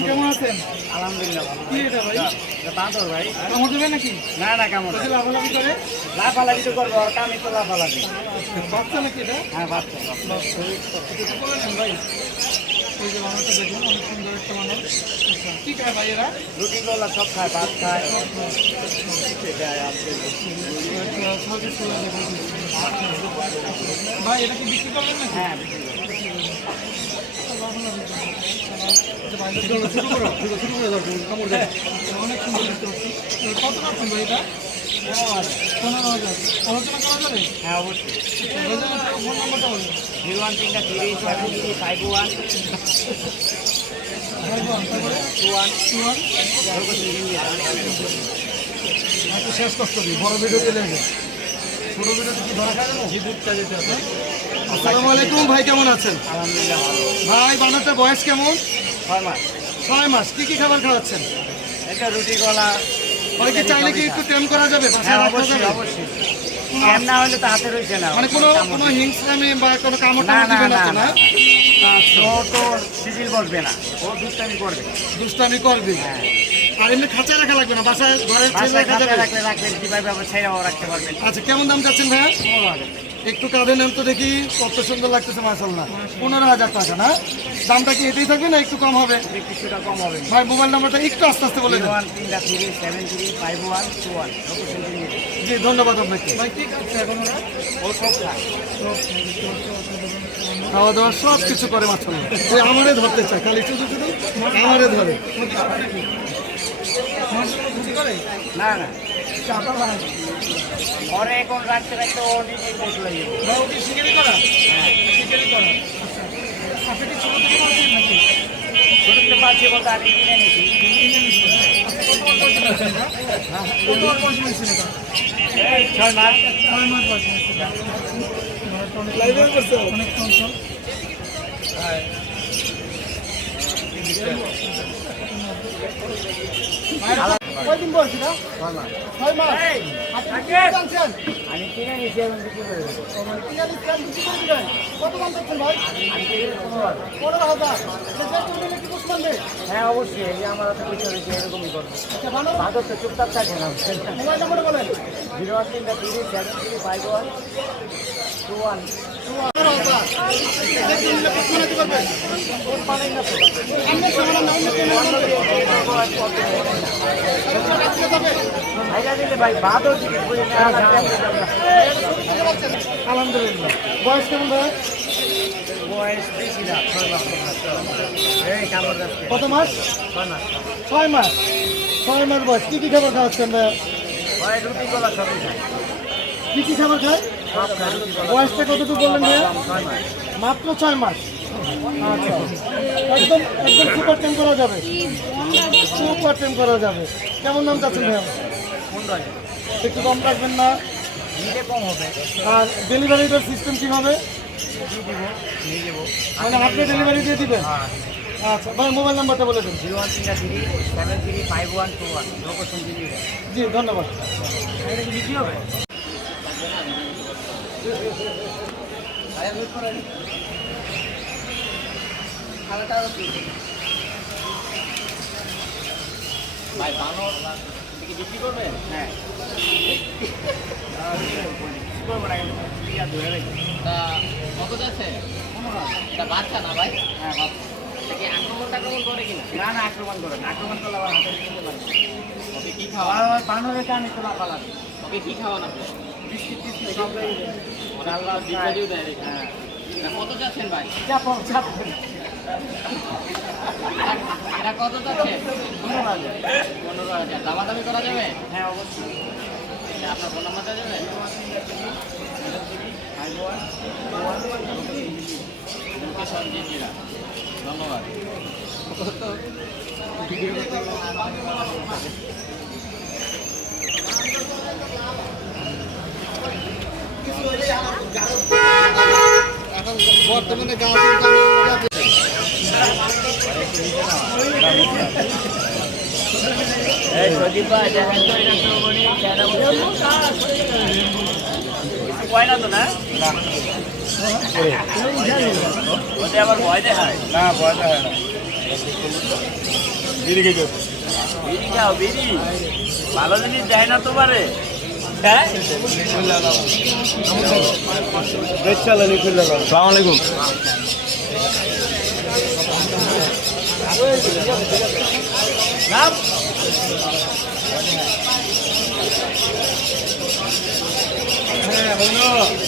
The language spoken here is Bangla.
কেমন আছেন আলহামদুলিল্লাহ কি এটা ভাই বাঁদর ভাই কামড় দেবে নাকি না না যদি লাফালাফি করে লাফালাফি তো করব ওর কামই তো লাফালাফি বাচ্চা নাকি এটা হ্যাঁ বাচ্চা ভাই এই যে বানাটা দেখুন অনেক সুন্দর একটা বানর আচ্ছা, কি খায় ভাই এরা? রুটি গোলা সব খায় ভাত খায়। আচ্ছা। ভাই এটা কি বিক্রি করবেন নাকি? হ্যাঁ বিক্রি অনেক সুন্দর দেখতে পাচ্ছি কত পাচ্ছেন ভাই এটা? পনেরো হাজার আলোচনা করা যাবে হ্যাঁ অবশ্যই ফোন নাম্বারটা বলুন জিরো ওয়ান তিনটা three seven three five one ভাই বোন তারপরে টু ওয়ান টু ওয়ান একটু শেষ কষ্ট দিই বড় ভিডিও চলে যাবে ছোট ভিডিও কি ধরা খায় না জিদুরটা যেতে হবে আসসালামু আলাইকুম ভাই কেমন আছেন? আলহামদুলিল্লাহ ভাই বানারটার বয়স কেমন? ছয় মাস। ছয় মাস। কি কি খাবার খাওয়াচ্ছেন? এটা রুটি গলা মানে কি চাইলে কি একটু ট্রেন করা যাবে? হ্যাঁ অবশ্যই অবশ্যই। না হলে তো হাতে রয়েছে না। মানে কোনো কোনো দিবে। বা কোনো কামড় দিবে না তো না না ও তো সিজিল বসবে না। ও দুষ্টামি করবে। দুষ্টামি করবি। হ্যাঁ। আর এমনি খাঁচায় রাখা লাগবে না? বাসায় বাসায় রাখা যাবে? রাখলে রাখবেন কীভাবে আবার রাখতে পারবেন আচ্ছা কেমন দাম চাচ্ছেন ভাইয়া? পনেরো হাজার একটু কাঁধে নেন তো দেখি কত সুন্দর লাগতেছে মাসাল্লাহ পনেরো হাজার টাকা না? দামটা কি এটাই থাকবে না একটু কম হবে? কিছুটা কম হবে। ভাই মোবাইল নাম্বারটা একটু আস্তে আস্তে বলে দেন। জি ধন্যবাদ আপনাকে। খাওয়া দাওয়া সব কিছু করে মাসাল্লাহ ওই আমারে ধরতে চায় খালি শুধু শুধু আমারে ধরে। না না। পরে এখন রাখতে রাখতে ও নিজেই বসলে যাবে। ওকে শিকারি করা? শিকারি করা। আচ্ছা কি ছোট থেকে বলছেন নাকি? ছোট পাচ্ছি বলতে আগে কিনে? এই ছয় মাস। ছয় মাস নিয়েছেন অনেক চঞ্চল কয়দিন বয়স এটা? ছয় মাস। আমি কিনে এখন বিক্রি করে দেবো বিক্রি দিবেন। কত দাম চাচ্ছেন ভাই? পনেরো হাজার। হ্যাঁ অবশ্যই। এই আমার হাতে পয়সা রয়েছে এরকমই করব। আচ্ছা তো চুপচাপ থাকে না জিরো তিনটা three seven three five one আলহামদুলিল্লাহ। বয়স কেমন ভাই বয়স বেশি না ছয় মাস। কত মাস ছয় মাস ছয় মাস বয়স। কি কি খাবার খাওয়াচ্ছেন ভাই রুটি গলা সবই খায় কি কি খাবার খায়? বয়সটা কতটুকু বললেন মাত্র ছয় মাস। আচ্ছা। একদম একদম সুপার টেম করা যাবে। সুপার টেম করা যাবে। কেমন দাম চাচ্ছেন ভাইয়া? একটু কম রাখবেন না। আর ডেলিভারিটার সিস্টেম কী হবে? মানে আপনি ডেলিভারি দিয়ে দিবেন? আচ্ছা ভাই মোবাইল নাম্বারটা বলে দিন। জিরো ওয়ান তিনটা three seven three five one two one জি, ধন্যবাদ। ভাই বানর কি বিক্রি করবেন? হ্যাঁ। করব না তা কত যাচ্ছে? এটা বাচ্চা না ভাই? হ্যাঁ বাচ্চা। কি আক্রমণ টাক্রমণ করে কিনা? না না আক্রমণ করেন আক্রমণ করলে আবার হাতে কিনতে পারবেন ওকে কি আবার বানরের কানে তো লাফা লাগে। ওকে কি খাওয়ান আপনি? কত যাচ্ছেন ভাই এটা কত যাচ্ছে পনেরো হাজার পনেরো হাজার দামাদামি করা যাবে হ্যাঁ অবশ্যই আপনার ফোন নাম্বারটা যাবে লোকেশন জিজিরা ধন্যবাদ। এখন বর্তমানে গাছের দাম তো মানে ভয় না তো না? ওতে আবার ভয় দেখায়। না পয়সা হয় না। বিড়ি খাও বিড়ি। ভালো জিনিস দেয় না খুললে সালাম আলাইকুম হ্যাঁ বন্ধু